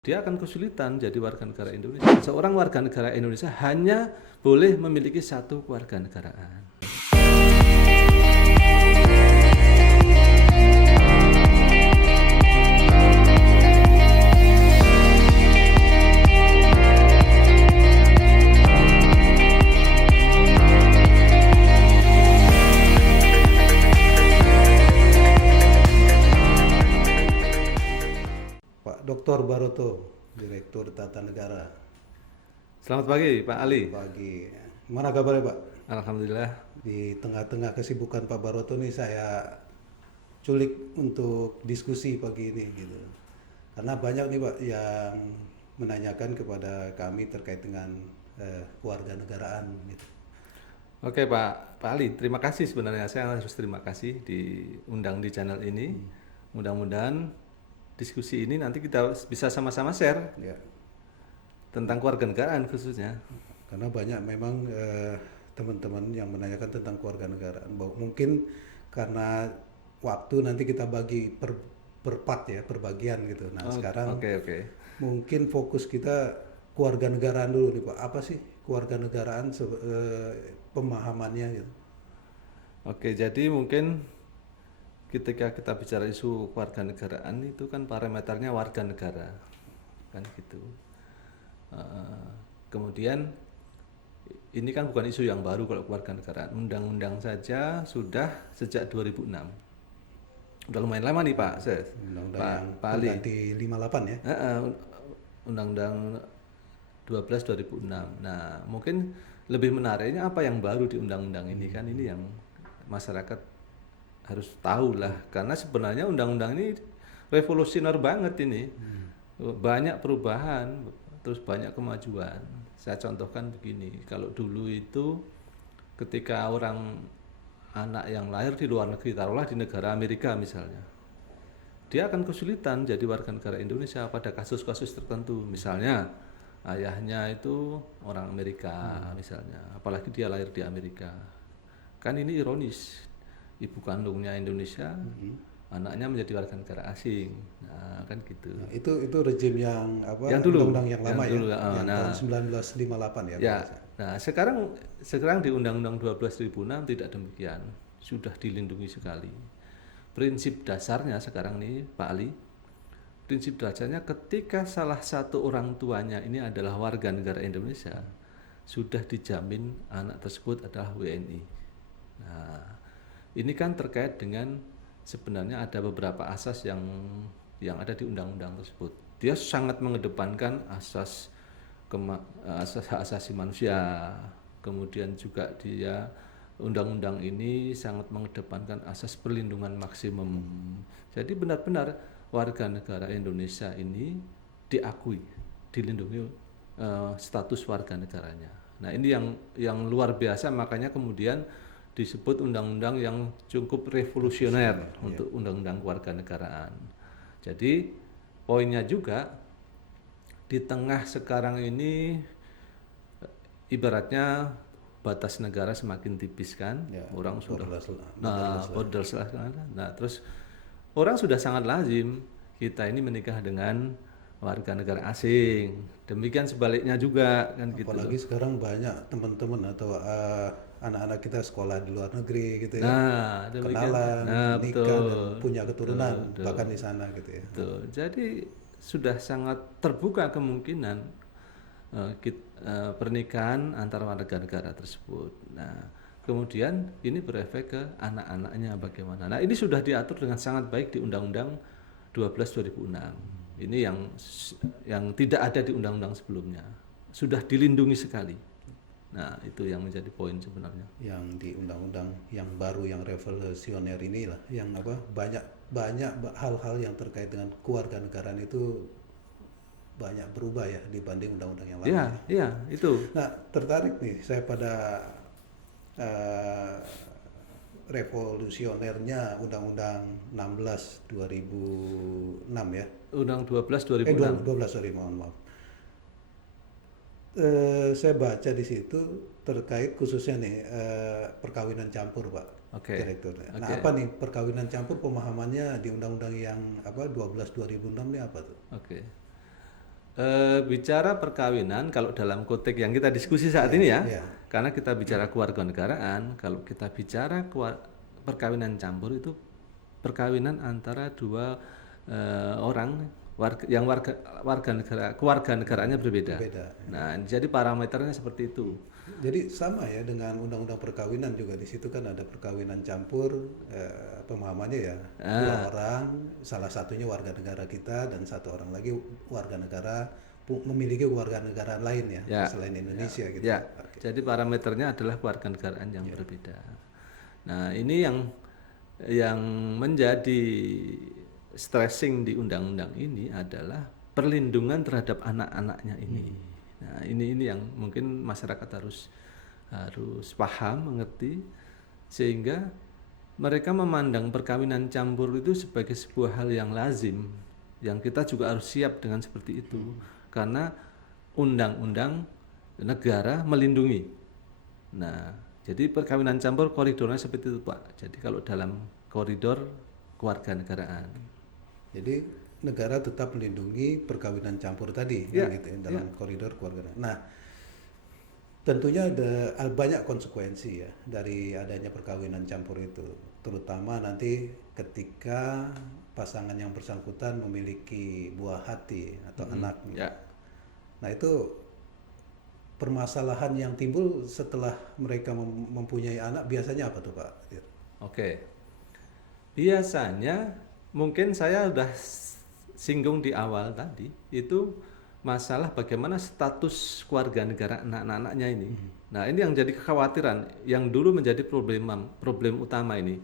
dia akan kesulitan jadi warga negara Indonesia. Seorang warga negara Indonesia hanya boleh memiliki satu kewarganegaraan. Pak Dr. Baroto, Direktur Tata Negara. Selamat pagi Pak Ali. Pagi. Gimana kabarnya Pak? Alhamdulillah. Di tengah-tengah kesibukan Pak Baroto nih saya culik untuk diskusi pagi ini gitu. Karena banyak nih Pak yang menanyakan kepada kami terkait dengan kewarganegaraan gitu. Oke Pak Ali, terima kasih sebenarnya. Saya harus terima kasih diundang di channel ini. Mudah-mudahan diskusi ini nanti kita bisa sama-sama share Ya. tentang kewarganegaraan khususnya. Karena banyak memang teman-teman yang menanyakan tentang kewarganegaraan. Mungkin karena waktu nanti kita bagi per part ya, per bagian gitu. Nah, sekarang Oke. mungkin fokus kita kewarganegaraan dulu nih Pak. Apa sih kewarganegaraan pemahamannya gitu? Oke, jadi mungkin ketika kita bicara isu kewarganegaraan itu kan parameternya warga negara, kan gitu. Kemudian ini kan bukan isu yang baru kalau kewarganegaraan. Undang-undang saja sudah sejak 2006. Udah lumayan lama nih Pak Ses. Undang-undang yang Pak Ali. pengganti 58 ya. Undang-undang 12 2006. Nah, mungkin lebih menariknya apa yang baru di undang-undang ini kan ini yang masyarakat harus tahu lah, karena sebenarnya undang-undang ini revolusioner banget ini. Banyak perubahan, terus banyak kemajuan. Saya contohkan begini, kalau dulu itu ketika anak yang lahir di luar negeri, taruhlah di negara Amerika misalnya, dia akan kesulitan jadi warga negara Indonesia pada kasus-kasus tertentu. Misalnya ayahnya itu orang Amerika misalnya, apalagi dia lahir di Amerika. Kan ini ironis, ibu kandungnya Indonesia, anaknya menjadi warga negara asing. Nah, kan gitu. Nah, itu rejim yang apa? Yang dulu, undang-undang yang lama yang dulu, ya. Yang tahun 1958 ya. Ya. Nah, sekarang di Undang-Undang 12 2006 tidak demikian. Sudah dilindungi sekali. Prinsip dasarnya sekarang nih Pak Ali, prinsip dasarnya ketika salah satu orang tuanya ini adalah warga negara Indonesia, sudah dijamin anak tersebut adalah WNI. Nah, ini kan terkait dengan sebenarnya ada beberapa asas yang ada di undang-undang tersebut. Dia sangat mengedepankan asas hak asasi manusia. Kemudian juga dia undang-undang ini sangat mengedepankan asas perlindungan maksimum. Jadi benar-benar warga negara Indonesia ini diakui, dilindungi status warga negaranya. Nah, ini yang luar biasa, makanya kemudian disebut undang-undang yang cukup revolusioner untuk undang-undang kewarganegaraan. Jadi poinnya juga di tengah sekarang ini ibaratnya batas negara semakin tipis kan, orang sudah borderless lah. Nah, terus orang sudah sangat lazim kita ini menikah dengan warga negara asing. Demikian sebaliknya juga kan. Apalagi gitu. Sekarang banyak teman-teman atau anak-anak kita sekolah di luar negeri gitu ya. Kenalan, nikah dan punya keturunan bahkan di sana gitu ya. Betul. Jadi sudah sangat terbuka kemungkinan pernikahan antara warga negara tersebut. Nah, kemudian ini berefek ke anak-anaknya bagaimana. Nah, ini sudah diatur dengan sangat baik di Undang-Undang 12 2006. Ini yang tidak ada di undang-undang sebelumnya. Sudah dilindungi sekali. Nah, itu yang menjadi poin sebenarnya. Yang di undang-undang yang baru, yang revolusioner inilah, yang apa, banyak hal-hal yang terkait dengan kewarganegaraan itu banyak berubah ya dibanding undang-undang yang lama. Iya, itu. Nah, tertarik nih saya pada revolusionernya Undang-Undang 16 2006 ya. Undang 12 2006. 12 sorry, mohon maaf. Saya baca di situ terkait khususnya nih perkawinan campur Pak. Direktur. Nah, apa nih perkawinan campur pemahamannya di undang-undang yang 12 2006 ini apa tuh? Bicara perkawinan kalau dalam konteks yang kita diskusi saat ini ya, Iya. karena kita bicara kewarganegaraan, kalau kita bicara perkawinan campur itu perkawinan antara dua orang yang warga negara kewarganegaraannya berbeda. Berbeda. Nah, jadi parameternya seperti itu. Jadi sama ya dengan undang-undang perkawinan juga di situ kan ada perkawinan campur, pemahamannya ya dua orang, salah satunya warga negara kita dan satu orang lagi warga negara memiliki warga negara lain ya, Ya. selain Indonesia gitu. Ya, Oke. jadi parameternya adalah kewarganegaraan yang berbeda. Nah, ini yang menjadi stressing di undang-undang ini adalah perlindungan terhadap anak-anaknya ini. Nah, ini yang mungkin masyarakat harus paham, mengerti, sehingga mereka memandang perkawinan campur itu sebagai sebuah hal yang lazim, yang kita juga harus siap dengan seperti itu, karena undang-undang negara melindungi. Nah, jadi perkawinan campur koridornya seperti itu, Pak. Jadi kalau dalam koridor kewarganegaraan. Jadi negara tetap melindungi perkawinan campur tadi Ya, kan gitu ya, dalam koridor keluarga. Nah, tentunya ada banyak konsekuensi ya dari adanya perkawinan campur itu, terutama nanti ketika pasangan yang bersangkutan memiliki buah hati atau anak. Ya. Nah, itu permasalahan yang timbul setelah mereka mempunyai anak biasanya apa tuh, Pak? Oke. Biasanya mungkin saya udah singgung di awal tadi, itu masalah bagaimana status kewarganegaraan anak-anaknya ini. Nah, ini yang jadi kekhawatiran, yang dulu menjadi problem utama ini.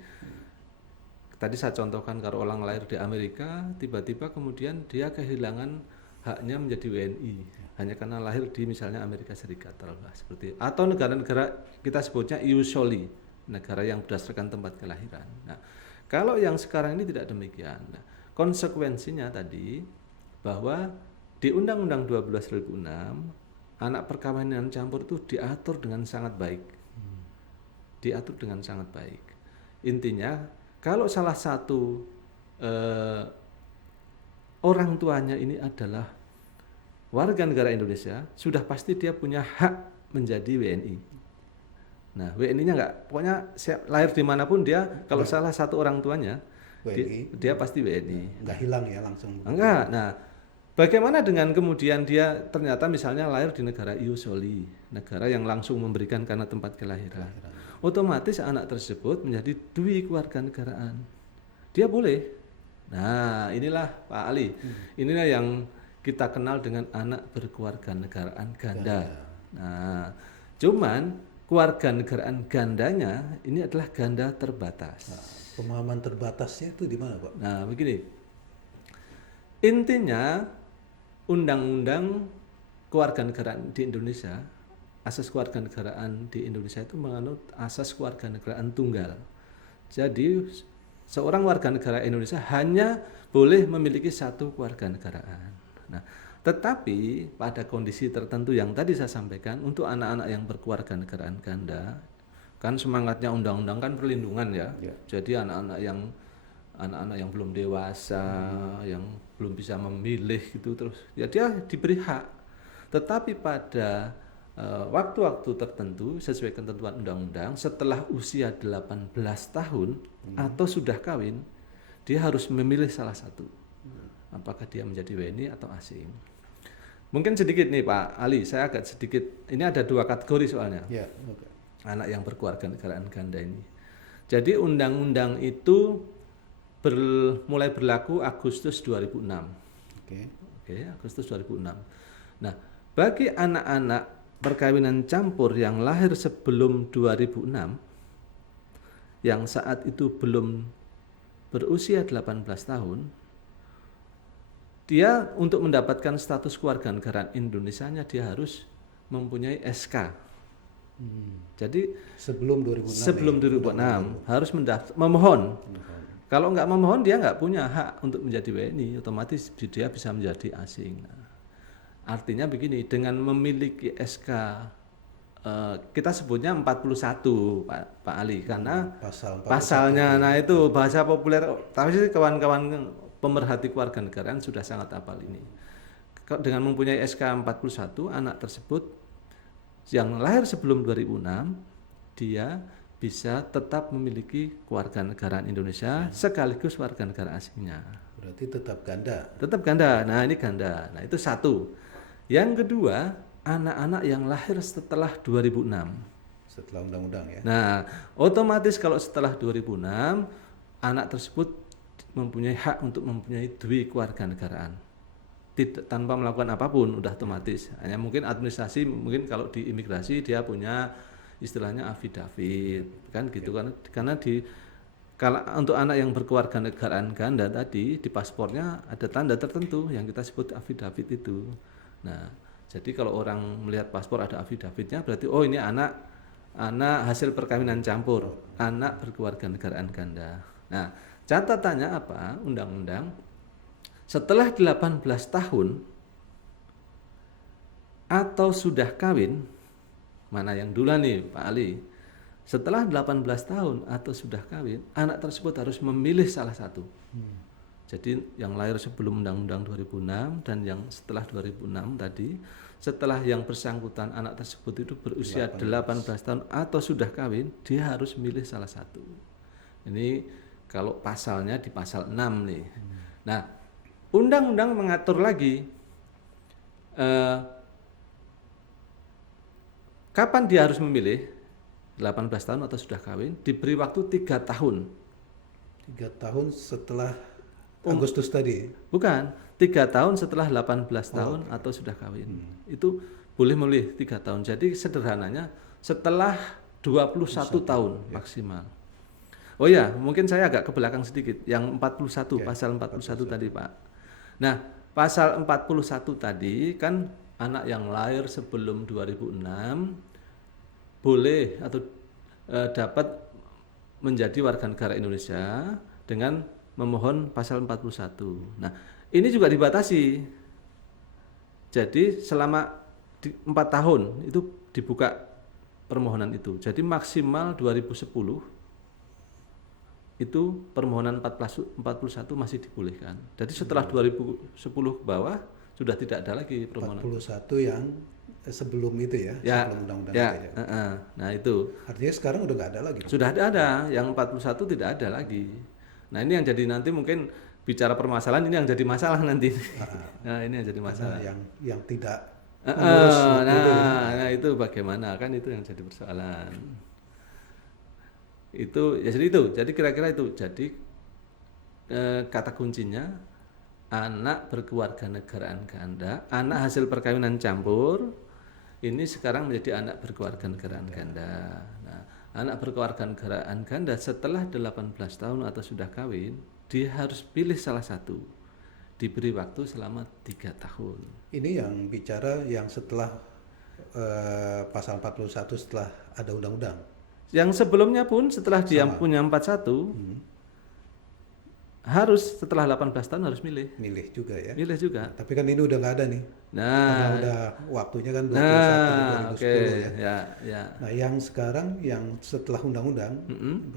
Tadi saya contohkan kalau orang lahir di Amerika, tiba-tiba kemudian dia kehilangan haknya menjadi WNI hanya karena lahir di misalnya Amerika Serikat, seperti atau negara-negara kita sebutnya usually, negara yang berdasarkan tempat kelahiran. Nah, kalau yang sekarang ini tidak demikian. Nah, konsekuensinya tadi bahwa di Undang-Undang 12 2006 anak perkawinan campur itu diatur dengan sangat baik. Diatur dengan sangat baik. Intinya kalau salah satu orang tuanya ini adalah warga negara Indonesia, sudah pasti dia punya hak menjadi WNI. Nah, WNI-nya enggak, pokoknya lahir dimanapun dia, kalau salah satu orang tuanya, dia pasti WNI. Enggak hilang ya langsung. Enggak. Nah, bagaimana dengan kemudian dia ternyata misalnya lahir di negara iusoli, negara yang langsung memberikan karena tempat kelahiran. Otomatis anak tersebut menjadi dui kewarganegaraan. Dia boleh. Nah, inilah Pak Ali. Inilah yang kita kenal dengan anak berkewarganegaraan ganda. Nah, cuman kewarganegaraan gandanya ini adalah ganda terbatas. Nah, pemahaman terbatasnya itu di mana, Pak? Nah, begini. Intinya undang-undang kewarganegaraan di Indonesia, asas kewarganegaraan di Indonesia itu menganut asas kewarganegaraan tunggal. Jadi seorang warga negara Indonesia hanya boleh memiliki satu kewarganegaraan. Nah, tetapi pada kondisi tertentu yang tadi saya sampaikan, untuk anak-anak yang berkewarganegaraan ganda, kan semangatnya undang-undang kan perlindungan ya. Jadi anak-anak yang belum dewasa, yang belum bisa memilih gitu, terus ya dia diberi hak. Tetapi pada waktu-waktu tertentu sesuai ketentuan undang-undang, setelah usia 18 tahun atau sudah kawin, dia harus memilih salah satu. Apakah dia menjadi WNI atau asing. Mungkin sedikit nih Pak Ali, saya agak sedikit, ini ada dua kategori soalnya. Ya, okay. Anak yang berkewarganegaraan ganda ini. Jadi undang-undang itu mulai berlaku Agustus 2006. Oke, Agustus 2006. Nah, bagi anak-anak perkawinan campur yang lahir sebelum 2006, yang saat itu belum berusia 18 tahun, dia untuk mendapatkan status kewarganegaraan Indonesianya dia harus mempunyai SK. Jadi sebelum 2006 harus memohon. Kalau nggak memohon dia nggak punya hak untuk menjadi WNI, otomatis dia bisa menjadi asing. Artinya begini, dengan memiliki SK kita sebutnya 41 Pak Ali, karena pasalnya, nah itu bahasa populer, tapi kawan-kawan pemerhati kewarganegaraan sudah sangat hafal ini. dengan mempunyai SK 41 anak tersebut yang lahir sebelum 2006 dia bisa tetap memiliki kewarganegaraan Indonesia sekaligus warga negara asingnya. Berarti tetap ganda. Tetap ganda. Nah, ini ganda. Nah, itu satu. Yang kedua, anak-anak yang lahir setelah 2006. Setelah undang-undang ya. Nah, otomatis kalau setelah 2006 anak tersebut mempunyai hak untuk mempunyai dui kewarganegaraan. Tidak, tanpa melakukan apapun udah otomatis. Hanya mungkin administrasi, mungkin kalau di imigrasi dia punya istilahnya affidavit kan gitu kan, karena kalau untuk anak yang berkewarganegaraan ganda tadi di paspornya ada tanda tertentu yang kita sebut affidavit itu. Nah, jadi kalau orang melihat paspor ada affidavitnya berarti oh ini anak hasil perkawinan campur, anak berkewarganegaraan ganda. Nah, catatannya apa? Undang-undang setelah 18 tahun atau sudah kawin, mana yang duluan nih Pak Ali? Setelah 18 tahun atau sudah kawin, anak tersebut harus memilih salah satu. Jadi yang lahir sebelum Undang-Undang 2006 dan yang setelah 2006 tadi, setelah yang bersangkutan anak tersebut itu berusia 18 tahun atau sudah kawin, dia harus milih salah satu. Ini kalau pasalnya di pasal 6 nih. Nah, Undang-Undang mengatur lagi kapan dia harus memilih, 18 tahun atau sudah kawin, diberi waktu 3 tahun. 3 tahun setelah Agustus tadi? Bukan, 3 tahun setelah 18 tahun atau sudah kawin. Itu boleh memilih 3 tahun. Jadi sederhananya setelah 21 tahun maksimal. Oh ya, mungkin saya agak ke belakang sedikit. Yang 41, pasal 41 tadi Pak. Nah, pasal 41 tadi kan anak yang lahir sebelum 2006 boleh atau dapat menjadi warga negara Indonesia dengan memohon pasal 41. Nah, ini juga dibatasi. Jadi selama 4 tahun itu dibuka permohonan itu. Jadi maksimal 2010 itu permohonan 41 masih dibolehkan. Jadi setelah 2010 ke bawah sudah tidak ada lagi permohonan. 41 yang sebelum itu ya, sebelum undang-undang itu ya. Nah itu. Artinya sekarang udah nggak ada lagi. Sudah ada, yang 41 tidak ada lagi. Nah ini yang jadi nanti mungkin bicara permasalahan ini yang jadi masalah nanti. Nah ini yang jadi masalah. Yang tidak mengurus nah itu bagaimana kan itu yang jadi persoalan. Itu ya jadi kira-kira itu. Jadi kata kuncinya anak berkewarganegaraan ganda, anak hasil perkawinan campur ini sekarang menjadi anak berkewarganegaraan ganda. Nah, anak berkewarganegaraan ganda setelah 18 tahun atau sudah kawin, dia harus pilih salah satu. Diberi waktu selama 3 tahun. Ini yang bicara yang setelah pasal 41 setelah ada undang-undang. Yang sebelumnya pun setelah dia punya 41 harus setelah 18 tahun harus milih. Milih juga ya. Milih juga. Tapi kan ini udah nggak ada nih. Karena udah waktunya kan 21 2010 ya. Nah, yang sekarang yang setelah undang-undang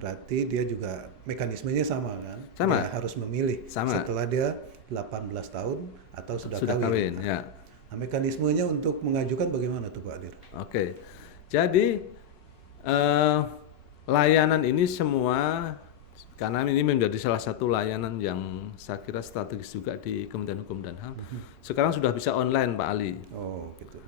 berarti dia juga mekanismenya sama kan? Sama. Dia harus memilih setelah dia 18 tahun atau sudah kawin. Ya. Nah, mekanismenya untuk mengajukan bagaimana tuh Pak Dir? Oke. Jadi layanan ini semua karena ini menjadi salah satu layanan yang saya kira strategis juga di Kementerian Hukum dan HAM. Sekarang sudah bisa online Pak Ali. Oh gitu.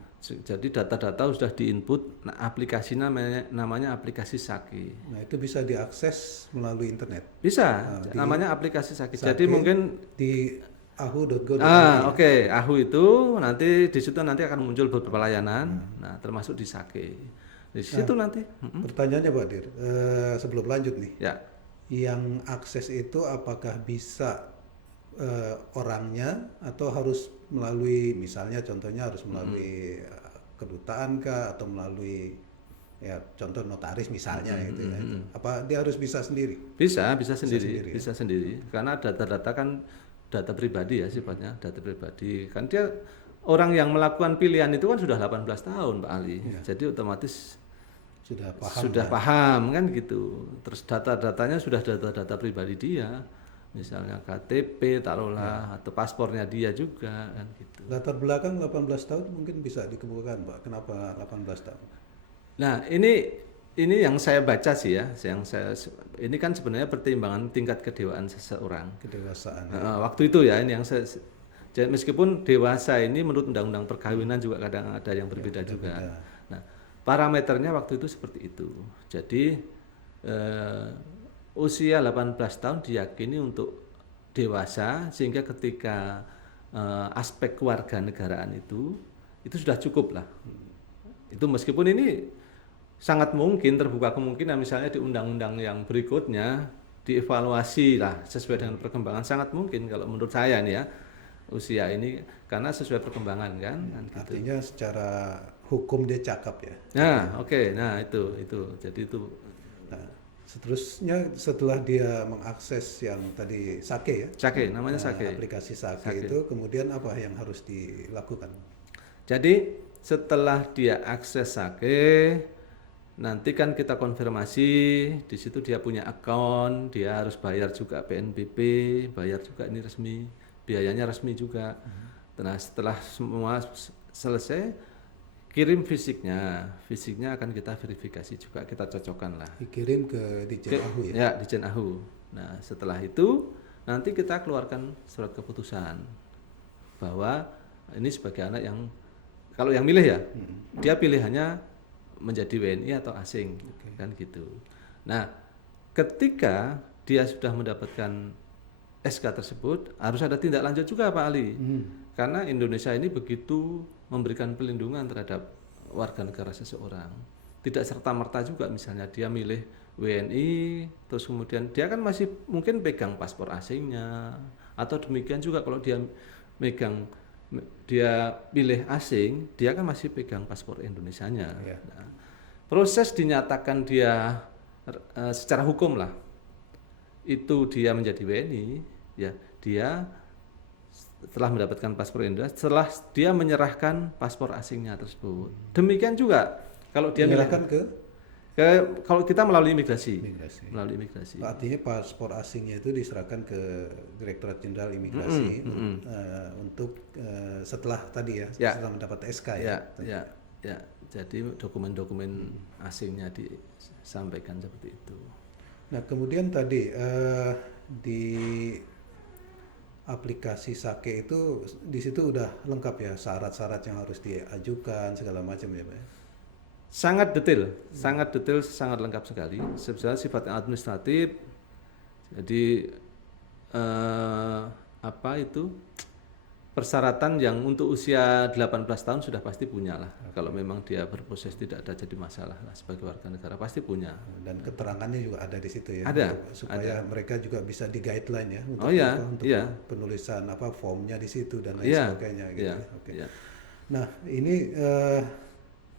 Jadi data-data sudah diinput. Nah, aplikasinya namanya aplikasi Saki. Nah itu bisa diakses melalui internet. Bisa. Namanya aplikasi Saki. Jadi mungkin di ahu.go. Oke. Ahu itu nanti di situ nanti akan muncul beberapa layanan. Nah termasuk di Saki. Di situ nanti. Pertanyaannya Pak Dir, sebelum lanjut nih. Ya. Yang akses itu apakah bisa orangnya atau harus melalui misalnya contohnya harus melalui kedutaan kah atau melalui ya contoh notaris misalnya gitu ya. Apa dia harus bisa sendiri? Bisa sendiri. Karena data-data kan data pribadi ya sifatnya, data pribadi. Kan dia orang yang melakukan pilihan itu kan sudah 18 tahun Pak Ali. Ya. Jadi otomatis sudah paham kan gitu. Terus data-datanya sudah data-data pribadi dia. misalnya KTP taruhlah atau paspornya dia juga kan gitu. Latar belakang 18 tahun mungkin bisa dikemukakan Pak. Kenapa 18 tahun? Nah, ini yang saya baca sih ya, ini kan sebenarnya pertimbangan tingkat kedewasaan seseorang. Kedewasaan. Waktu itu ya, ini yang jadi meskipun dewasa ini menurut undang-undang perkawinan juga kadang ada yang berbeda juga. Nah, parameternya waktu itu seperti itu. Jadi usia 18 tahun diyakini untuk dewasa sehingga ketika aspek kewarganegaraan itu sudah cukup lah. Itu meskipun ini sangat mungkin terbuka kemungkinan misalnya di undang-undang yang berikutnya dievaluasi lah sesuai dengan perkembangan, sangat mungkin kalau menurut saya nih ya usia ini karena sesuai perkembangan kan gitu. Artinya secara hukum dia cakap ya. Nah, oke. Nah, itu. Jadi itu. Nah, seterusnya setelah dia mengakses yang tadi Sake ya. Sake, namanya Sake. Aplikasi Sake itu kemudian apa yang harus dilakukan? Jadi setelah dia akses Sake, nanti kan kita konfirmasi di situ dia punya akun, dia harus bayar juga PNBP, bayar juga ini resmi, biayanya resmi juga. Nah, setelah semua selesai, kirim fisiknya akan kita verifikasi juga, kita cocokkan lah. Dikirim ke Ditjen AHU ya? Ya, Ditjen AHU. Nah, setelah itu nanti kita keluarkan surat keputusan bahwa ini sebagai anak yang kalau yang milih ya, dia pilihannya menjadi WNI atau asing, kan gitu. Nah, ketika dia sudah mendapatkan SK tersebut, harus ada tindak lanjut juga Pak Ali. Karena Indonesia ini begitu memberikan pelindungan terhadap warga negara seseorang. Tidak serta-merta juga misalnya dia milih WNI, terus kemudian dia kan masih mungkin pegang paspor asingnya, atau demikian juga kalau dia pilih asing, dia kan masih pegang paspor Indonesianya. Nah, proses dinyatakan dia secara hukum lah, itu dia menjadi WNI, ya dia setelah mendapatkan paspor Indonesia, setelah dia menyerahkan paspor asingnya tersebut. Demikian juga kalau dia menyerahkan kalau kita melalui imigrasi. Melalui imigrasi. Artinya paspor asingnya itu diserahkan ke Direktorat Jenderal Imigrasi untuk setelah tadi ya, setelah mendapat SK ya. Ya. Jadi dokumen-dokumen asingnya disampaikan seperti itu. Nah, kemudian tadi di aplikasi Sake itu di situ udah lengkap ya syarat-syarat yang harus diajukan segala macam ya Pak. Sangat detail, sangat lengkap sekali. Sebenarnya sifatnya administratif. Jadi persyaratan yang untuk usia 18 tahun sudah pasti punya lah. Kalau memang dia berproses tidak ada jadi masalah lah sebagai warga negara pasti punya. Dan keterangannya juga ada di situ ya. Ada. Supaya mereka juga bisa di guideline ya untuk penulisan formnya di situ dan lain sebagainya gitu. Iya. Nah, ini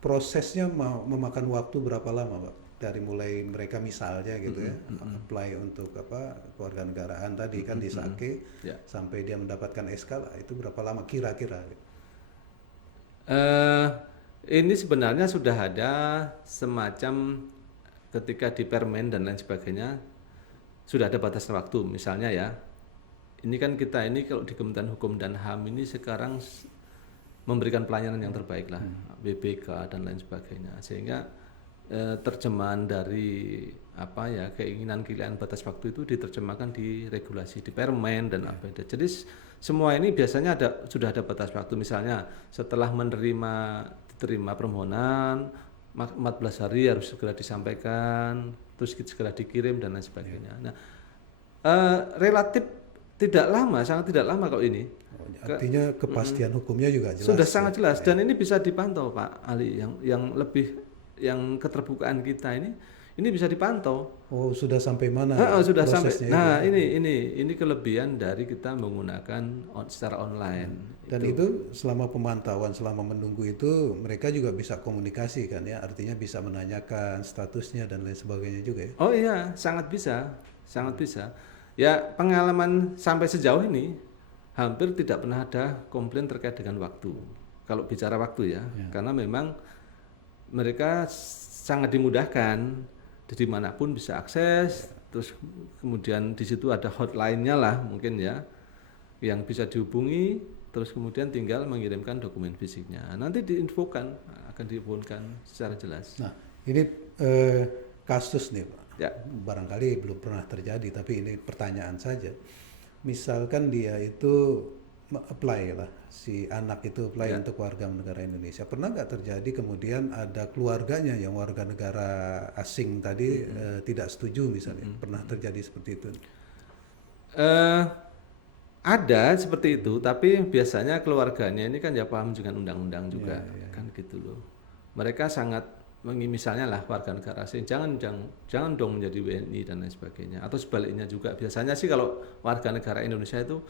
prosesnya mau memakan waktu berapa lama, Pak? Dari mulai mereka misalnya gitu apply untuk kewarganegaraan tadi kan di Sake sampai dia mendapatkan SK lah, itu berapa lama kira-kira? Ini sebenarnya sudah ada semacam ketika di Permen dan lain sebagainya sudah ada batasan waktu. Misalnya ya, ini kan kita ini kalau di Kementerian Hukum dan HAM ini sekarang memberikan pelayanan yang terbaik lah, BPK dan lain sebagainya, sehingga terjemahan dari keinginan batas waktu itu diterjemahkan di regulasi di Permen dan apa itu. Jadi semua ini biasanya sudah ada batas waktu, misalnya setelah diterima permohonan 14 hari harus segera disampaikan, terus segera dikirim dan lain sebagainya. Nah, relatif tidak lama, sangat tidak lama kalau ini. Artinya kepastian hukumnya juga jelas. Sudah sangat jelas dan ini bisa dipantau Pak Ali, yang keterbukaan kita ini bisa dipantau. Oh, sudah sampai mana? Sudah sampai. Nah, ini kelebihan dari kita menggunakan secara online. Dan itu selama pemantauan, selama menunggu itu mereka juga bisa komunikasi kan ya, artinya bisa menanyakan statusnya dan lain sebagainya juga ya. Oh iya, sangat bisa. Ya, pengalaman sampai sejauh ini hampir tidak pernah ada komplain terkait dengan waktu. Kalau bicara waktu ya. Karena memang mereka sangat dimudahkan, dimanapun bisa akses, terus kemudian di situ ada hotline-nya lah mungkin ya, yang bisa dihubungi, terus kemudian tinggal mengirimkan dokumen fisiknya. Nanti akan diinfokan secara jelas. Nah, ini kasus nih Pak. Ya. Barangkali belum pernah terjadi, tapi ini pertanyaan saja. Misalkan dia itu apply lah, si anak itu apply untuk warga negara Indonesia. Pernah nggak terjadi kemudian ada keluarganya yang warga negara asing tadi tidak setuju misalnya? Pernah terjadi seperti itu? Ada seperti itu, tapi biasanya keluarganya ini kan ya paham dengan undang-undang juga, kan gitu loh. Mereka sangat misalnya lah warga negara asing, jangan dong menjadi WNI dan lain sebagainya. Atau sebaliknya juga, biasanya sih kalau warga negara Indonesia itu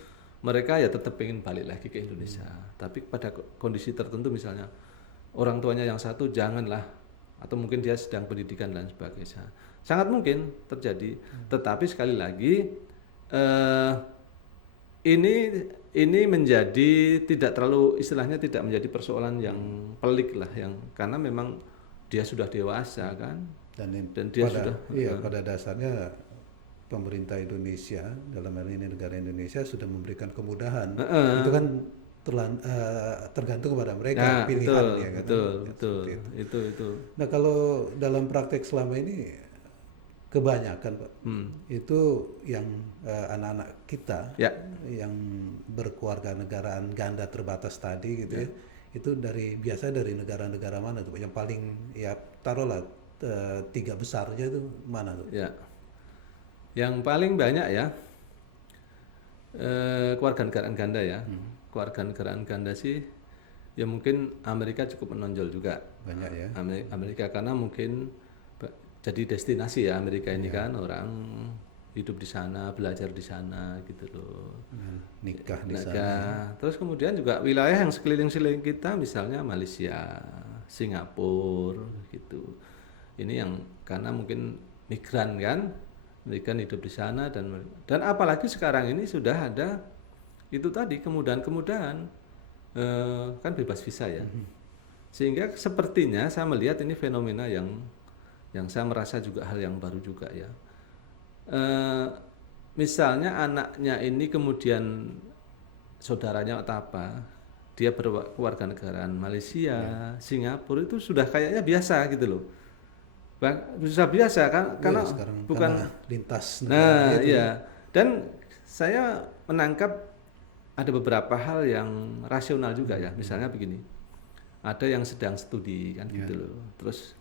mereka ya tetap pengen balik lagi ke Indonesia. Tapi pada kondisi tertentu misalnya orang tuanya yang satu janganlah, atau mungkin dia sedang pendidikan dan sebagainya. Sangat mungkin terjadi. Tetapi sekali lagi ini menjadi tidak terlalu, istilahnya tidak menjadi persoalan yang pelik lah, yang karena memang dia sudah dewasa kan, dan dia sudah pada dasarnya pemerintah Indonesia, dalam hal ini negara Indonesia, sudah memberikan kemudahan. Itu kan tergantung kepada mereka pilihan ya kan. Betul. Itu. Nah, kalau dalam praktek selama ini kebanyakan Pak, itu yang anak-anak kita yang berkeluarga negaraan ganda terbatas tadi gitu ya, itu biasa dari negara-negara mana tuh yang paling ya taruhlah 3 besarnya itu mana tuh? Ya, yang paling banyak ya keluarga negaraan ganda ya. Keluarga negaraan ganda sih ya mungkin Amerika cukup menonjol juga. Banyak ya. Amerika karena mungkin jadi destinasi ya Amerika ini kan, orang hidup di sana, belajar di sana gitu loh. Nikah di sana. Terus kemudian juga wilayah yang sekeliling-sekeliling kita, misalnya Malaysia, Singapura gitu. Ini yang karena mungkin migran kan, mereka hidup di sana, dan apalagi sekarang ini sudah ada itu tadi kemudahan-kemudahan, kan bebas visa ya. Sehingga sepertinya saya melihat ini fenomena yang saya merasa juga hal yang baru juga ya. Misalnya anaknya ini kemudian saudaranya atau apa, dia berkeluarga negaraan Malaysia, Singapura, itu sudah kayaknya biasa gitu loh. Bisa biasa kan, karena bukan karena lintas negara. Nah, iya. Dan saya menangkap ada beberapa hal yang rasional juga ya. Misalnya begini, ada yang sedang studi kan gitu loh. Terus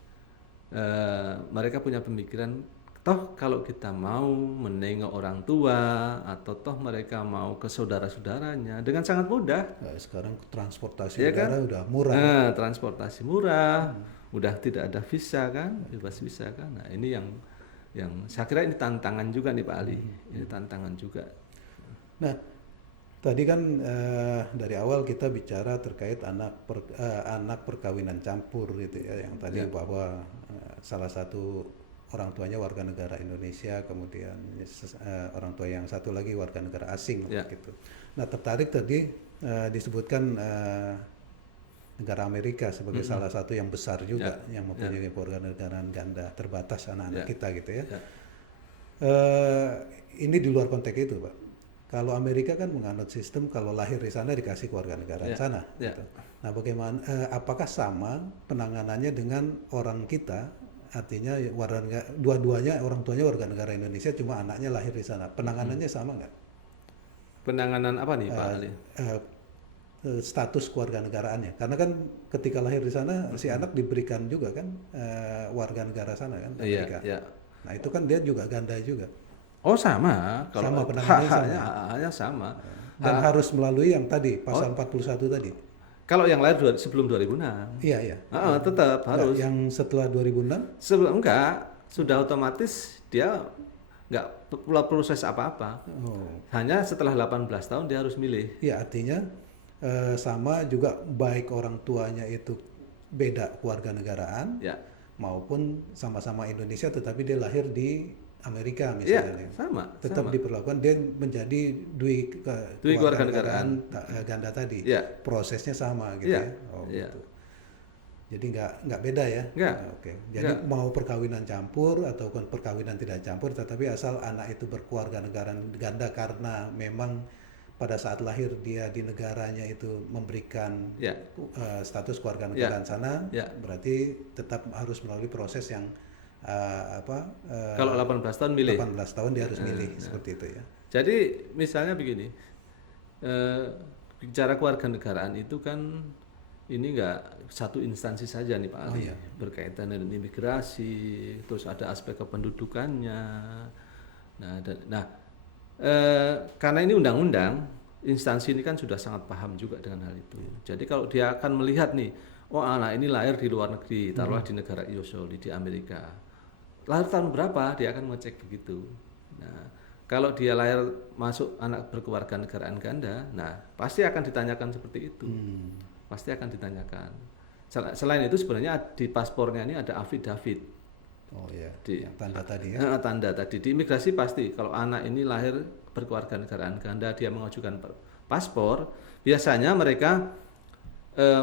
mereka punya pemikiran, toh kalau kita mau menengok orang tua, atau toh mereka mau ke saudara-saudaranya dengan sangat mudah. Nah, sekarang transportasi udara udah murah. Nah, transportasi murah, udah tidak ada visa kan, bebas visa kan. Nah, ini yang saya kira ini tantangan juga nih Pak Ali. Ini tantangan juga. Nah, tadi kan dari awal kita bicara terkait anak perkawinan campur gitu ya, yang tadi bahwa salah satu orang tuanya warga negara Indonesia, kemudian orang tua yang satu lagi warga negara asing gitu. Nah, tertarik tadi disebutkan negara Amerika sebagai salah satu yang besar juga yang mempunyai warga negaraan ganda terbatas anak-anak kita gitu ya. Ini di luar konteks itu Pak. Kalau Amerika kan menganut sistem kalau lahir di sana dikasih keluarga negaraan sana. Gitu. Nah, bagaimana? Apakah sama penanganannya dengan orang kita? Artinya dua-duanya orang tuanya warga negara Indonesia, cuma anaknya lahir di sana. Penanganannya sama nggak? Penanganan apa nih Pak Ali? Status keluarga negaraannya. Karena kan ketika lahir di sana si anak diberikan juga kan warga negara sana kan Amerika. Nah, itu kan dia juga ganda juga. Oh, sama. Kalau sama penanganannya hanya sama. Dan harus melalui yang tadi pasal 41 tadi. Kalau yang lahir sebelum 2006. Iya. Tetap harus. Yang setelah 2006? Enggak, sudah otomatis dia enggak perlu proses apa-apa. Hanya setelah 18 tahun dia harus milih. Iya, artinya sama juga, baik orang tuanya itu beda keluarga negaraan maupun sama-sama Indonesia tetapi dia lahir di Amerika misalnya. Sama. Tetap diperlakukan dia menjadi dui keluarga negaraan ganda tadi. Prosesnya sama gitu ya. Gitu. Jadi nggak beda ya? Enggak, Oke. Jadi enggak. mau perkawinan campur ataupun perkawinan tidak campur, tetapi asal anak itu berkeluarga negara ganda karena memang pada saat lahir dia di negaranya itu memberikan Ya, status keluarga ya, negaraan sana, ya. berarti tetap harus melalui proses yang Kalau 18 tahun milih. 18 tahun dia harus milih seperti itu ya. Jadi misalnya begini, eh, bicara kewarganegaraan itu kan ini enggak satu instansi saja nih Pak Ali, berkaitan dengan imigrasi, terus ada aspek kependudukannya. Karena ini undang-undang, instansi ini kan sudah sangat paham juga dengan hal itu. Jadi kalau dia akan melihat nih, oh anak ini lahir di luar negeri, taruhlah di negara Yosoli di Amerika, lahir tahun berapa, dia akan ngecek begitu. Nah, kalau dia lahir masuk anak berkewarganegaraan ganda, nah pasti akan ditanyakan seperti itu. Pasti akan ditanyakan. Selain itu sebenarnya di paspornya ini ada affidavit. Oh iya, Di yang tanda tadi ya. tanda tadi di imigrasi pasti kalau anak ini lahir berkewarganegaraan ganda dia mengajukan paspor, biasanya mereka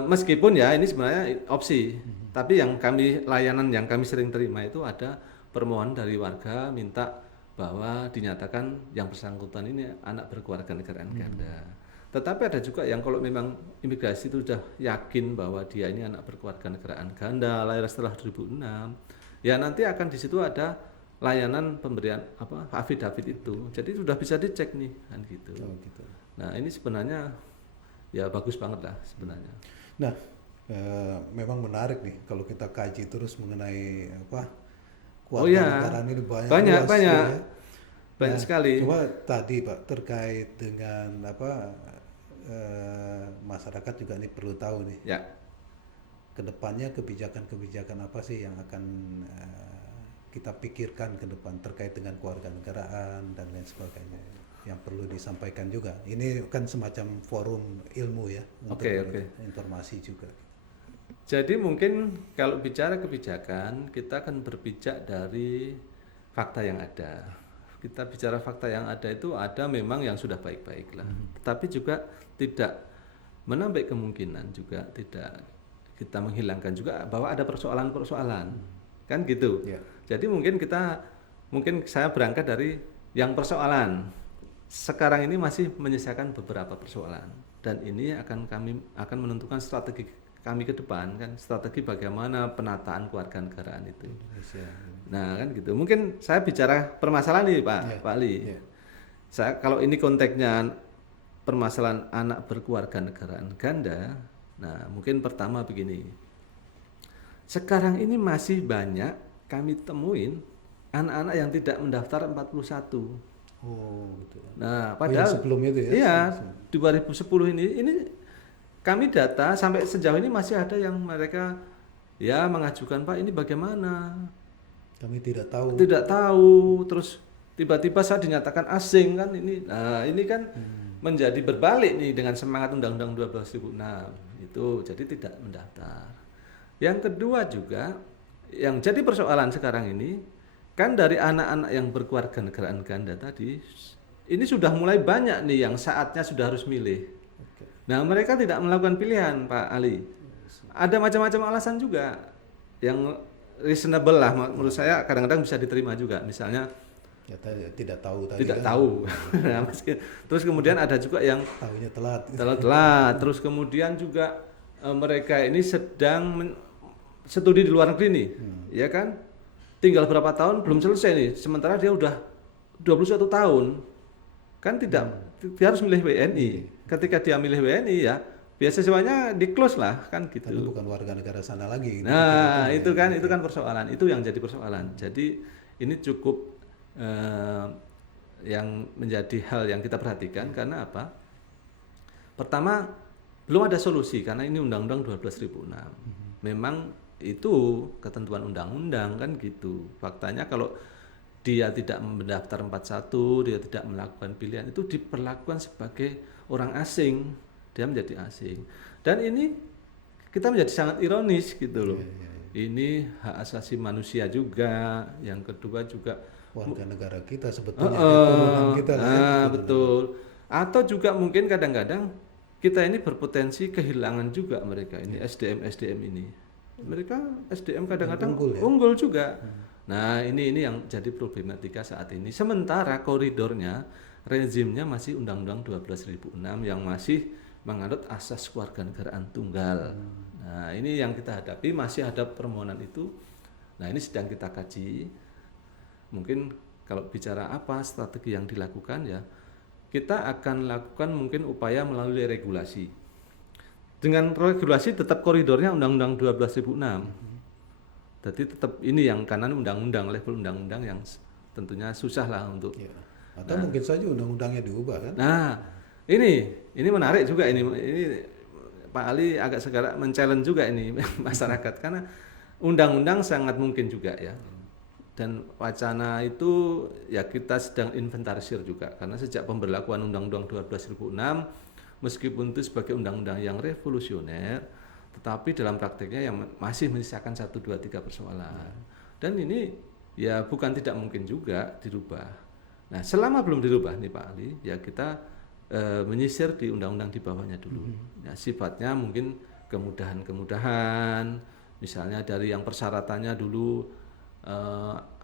meskipun ya ini sebenarnya opsi, tapi yang layanan yang kami sering terima itu ada permohonan dari warga minta bahwa dinyatakan yang bersangkutan ini anak berkewarganegaraan ganda. Tetapi ada juga yang kalau memang imigrasi itu sudah yakin bahwa dia ini anak berkewarganegaraan ganda lahir setelah 2006, ya nanti akan di situ ada layanan pemberian affidavit itu. Jadi sudah bisa dicek nih kan gitu. Oh, gitu. Nah, ini sebenarnya ya bagus banget lah sebenarnya. Nah, memang menarik nih kalau kita kaji terus mengenai kewarganegaraan ini banyak luas, ya. Banyak sekali. Cuma tadi Pak terkait dengan masyarakat juga nih perlu tahu nih. Ya. Kedepannya kebijakan-kebijakan apa sih yang akan kita pikirkan ke depan terkait dengan kewarganegaraan dan lain sebagainya yang perlu disampaikan juga. Ini kan semacam forum ilmu ya untuk informasi juga. Jadi mungkin kalau bicara kebijakan kita akan berpijak dari fakta yang ada. Kita bicara fakta yang ada itu ada memang yang sudah baik-baik lah, tetapi juga tidak menambah kemungkinan juga tidak kita menghilangkan juga bahwa ada persoalan-persoalan, kan gitu. Jadi mungkin saya berangkat dari yang persoalan. Sekarang ini masih menyisakan beberapa persoalan dan ini akan menentukan strategi kami ke depan kan, strategi bagaimana penataan kewarganegaraan itu. Nah kan gitu. Mungkin saya bicara permasalahan nih Pak Ali. Saya kalau ini konteksnya permasalahan anak berkewarganegaraan ganda, nah mungkin pertama begini. Sekarang ini masih banyak kami temuin anak-anak yang tidak mendaftar 41. Oh, betul. Nah, padahal sebelum itu ya. Iya, 2010 ini kami data sampai sejauh ini masih ada yang mereka ya mengajukan Pak ini bagaimana? Kami tidak tahu. Tidak tahu, terus tiba-tiba saya dinyatakan asing kan ini. Nah, ini kan menjadi berbalik nih dengan semangat Undang-Undang 12.006 itu, jadi tidak mendaftar. Yang kedua juga yang jadi persoalan sekarang ini kan dari anak-anak yang berkewarganegaraan ganda tadi ini sudah mulai banyak nih yang saatnya sudah harus milih. Nah, mereka tidak melakukan pilihan Pak Ali. Ada macam-macam alasan juga yang reasonable lah menurut saya, kadang-kadang bisa diterima juga. Misalnya ya, tidak tahu tadi. Tidak tahu. Nah, terus kemudian ada juga yang tahunya telat. Telat. Terus kemudian juga mereka ini sedang studi di luar negeri nih. Ya kan? Tinggal berapa tahun belum selesai nih. Sementara dia udah 21 tahun. Kan dia harus milih WNI. Ketika dia milih WNI ya beasiswanya di close lah kan gitu. Karena bukan warga negara sana lagi. Nah, itu kan persoalan. Itu yang jadi persoalan. Jadi ini cukup yang menjadi hal yang kita perhatikan karena apa? Pertama, belum ada solusi karena ini Undang-Undang 12.006. Memang itu ketentuan undang-undang kan gitu. Faktanya kalau dia tidak mendaftar 41, dia tidak melakukan pilihan itu diperlakukan sebagai orang asing, dia menjadi asing. Dan ini kita menjadi sangat ironis gitu loh. Ini hak asasi manusia juga. Yang kedua juga warga negara kita sebetulnya turunan kita. Betul. Atau juga mungkin kadang-kadang kita ini berpotensi kehilangan juga mereka ini SDM ini. Mereka SDM kadang-kadang Unggul ya? unggul juga. Nah, ini yang jadi problematika saat ini. Sementara koridornya, rezimnya masih Undang-Undang 12.006 yang masih menganut asas kewarganegaraan tunggal. Nah, ini yang kita hadapi, masih ada permohonan itu. Nah, ini sedang kita kaji. Mungkin kalau bicara apa strategi yang dilakukan ya, kita akan lakukan mungkin upaya melalui regulasi. Dengan regulasi tetap koridornya Undang-Undang 12.006. Jadi tetap ini yang kanan undang-undang, level undang-undang yang tentunya susah lah untuk. Ya. Atau mungkin saja undang-undangnya diubah kan? Nah, ini menarik juga ini Pak Ali agak segera men-challenge juga ini masyarakat karena undang-undang sangat mungkin juga ya. Dan wacana itu ya kita sedang inventarisir juga karena sejak pemberlakuan Undang-Undang 12.006 meskipun itu sebagai undang-undang yang revolusioner, tetapi dalam prakteknya yang masih menyisakan 1, 2, 3 persoalan. Dan ini ya bukan tidak mungkin juga dirubah. Nah, selama belum dirubah nih Pak Ali, ya kita menyisir di undang-undang di bawahnya dulu. Ya, sifatnya mungkin kemudahan-kemudahan, misalnya dari yang persyaratannya dulu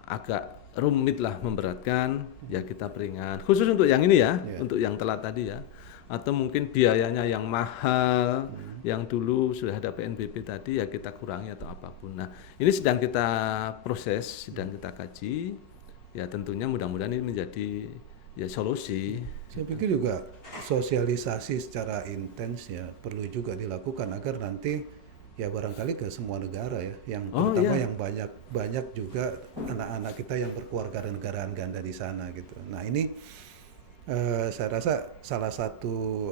agak rumit lah, memberatkan, ya kita peringat. Khusus untuk yang ini ya, untuk yang telat tadi ya. Atau mungkin biayanya yang mahal, yang dulu sudah ada PNBP tadi ya kita kurangi atau apapun. Nah, ini sedang kita proses, sedang kita kaji. Ya tentunya mudah-mudahan ini menjadi ya solusi. Saya pikir juga sosialisasi secara intens ya perlu juga dilakukan agar nanti ya barangkali ke semua negara ya, yang terutama yang banyak juga anak-anak kita yang berkewarganegaraan ganda di sana gitu. Nah ini saya rasa salah satu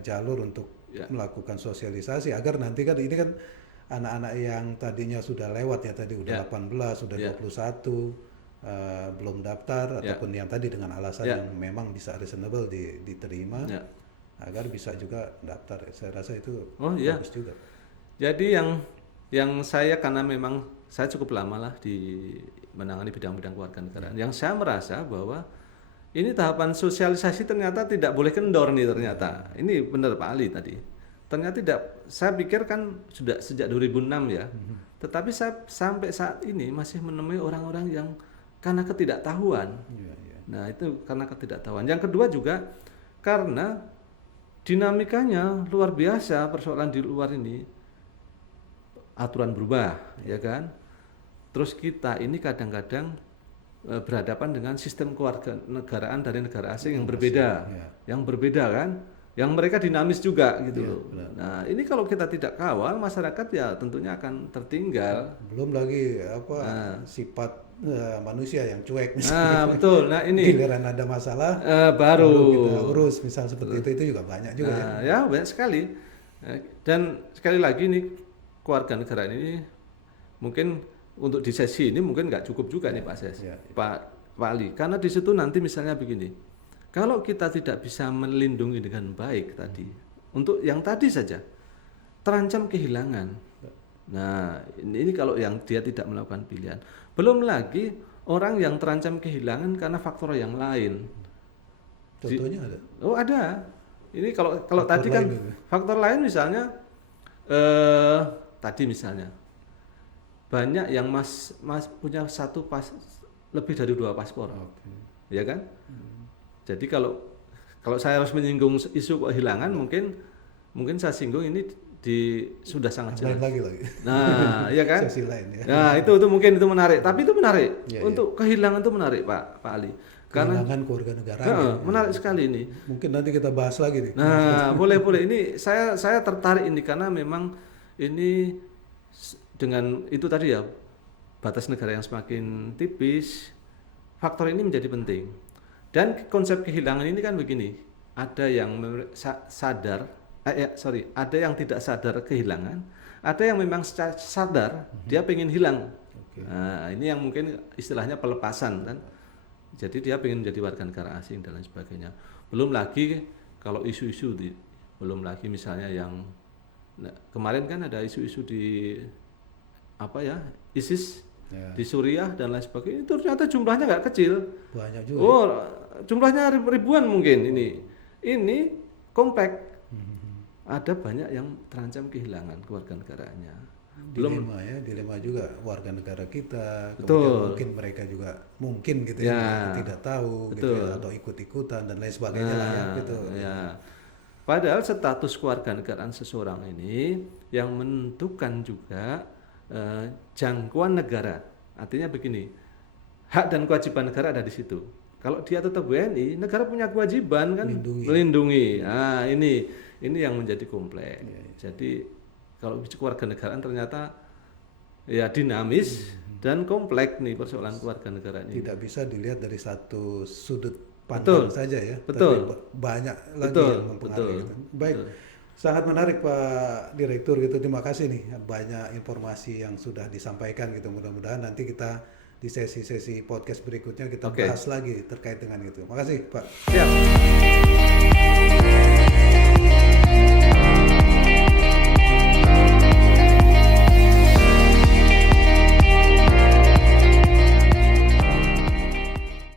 jalur untuk melakukan sosialisasi agar nanti kan ini kan anak-anak yang tadinya sudah lewat ya tadi udah 18, sudah 21 belum daftar ataupun yang tadi dengan alasan yang memang bisa reasonable diterima agar bisa juga daftar. Saya rasa itu bagus juga. Jadi yang saya karena memang saya cukup lama lah di menangani bidang-bidang kewarganegaraan, yang saya merasa bahwa ini tahapan sosialisasi ternyata tidak boleh kendor nih ternyata. Ini benar Pak Ali tadi. Ternyata tidak, saya pikir kan sudah sejak 2006 ya. Tetapi saya sampai saat ini masih menemui orang-orang yang karena ketidaktahuan. Nah, itu karena ketidaktahuan. Yang kedua juga karena dinamikanya luar biasa, persoalan di luar ini. Aturan berubah, ya kan? Terus kita ini kadang-kadang berhadapan dengan sistem kewarganegaraan dari negara asing yang berbeda, yang berbeda kan, yang mereka dinamis juga gitu loh. Nah ini kalau kita tidak kawal, masyarakat ya tentunya akan tertinggal. Belum lagi sifat manusia yang cuek. Nah betul. Nah ini giliran ada masalah baru kita urus, misal seperti itu juga banyak juga ya banyak sekali. Dan sekali lagi nih kewarganegaraan ini mungkin untuk di sesi ini mungkin nggak cukup juga nih Pak Ses, Pak Ali, karena di situ nanti misalnya begini, kalau kita tidak bisa melindungi dengan baik tadi, untuk yang tadi saja terancam kehilangan. Nah ini kalau yang dia tidak melakukan pilihan, belum lagi orang yang terancam kehilangan karena faktor yang lain. Contohnya ada? Oh ada. Ini kalau tadi kan faktor lain misalnya tadi misalnya banyak yang mas punya lebih dari 2 paspor, ya kan? Jadi kalau saya harus menyinggung isu kehilangan, mungkin saya singgung ini sudah sangat jelas. Lagi. Nah, ya kan? Sesi lain ya. Nah, itu mungkin itu menarik. Tapi itu menarik. Untuk kehilangan itu menarik, Pak Ali. Karena kehilangan kewarganegaraan. Menarik sekali ini. Mungkin nanti kita bahas lagi nih. Nah, boleh. Ini saya tertarik ini karena memang ini dengan itu tadi ya, batas negara yang semakin tipis, faktor ini menjadi penting. Dan konsep kehilangan ini kan begini, ada yang sadar, ada yang tidak sadar kehilangan, ada yang memang sadar dia pengen hilang. Nah, ini yang mungkin istilahnya pelepasan kan. Jadi dia pengen menjadi warga negara asing dan lain sebagainya. Belum lagi kalau isu-isu belum lagi misalnya yang kemarin kan ada isu-isu di ISIS di Suriah dan lain sebagainya, itu ternyata jumlahnya nggak kecil, banyak juga. Jumlahnya ribuan mungkin ini compact. ada banyak yang terancam kehilangan kewarganegaraannya. Belum Dilema juga warga negara kita, betul. kemudian mungkin mereka juga mungkin gitu Ya, tidak tahu gitu betul. ya, atau ikut-ikutan dan lain sebagainya lah ya gitu. Ya. Padahal status kewarganegaraan seseorang ini yang menentukan juga jangkauan negara. Artinya begini, hak dan kewajiban negara ada di situ. Kalau dia tetap WNI, negara punya kewajiban kan melindungi. Nah, ini yang menjadi kompleks. Jadi kalau kewarganegaraan ternyata ya dinamis dan kompleks nih persoalan kewarganegaraan ini. Tidak bisa dilihat dari satu sudut pandang saja ya, betul. tapi banyak lagi yang mempengaruhi gitu. Baik, sangat menarik Pak Direktur gitu. Terima kasih nih, banyak informasi yang sudah disampaikan gitu. Mudah-mudahan nanti kita di sesi-sesi podcast berikutnya kita bahas lagi terkait dengan itu. Makasih Pak. Siap.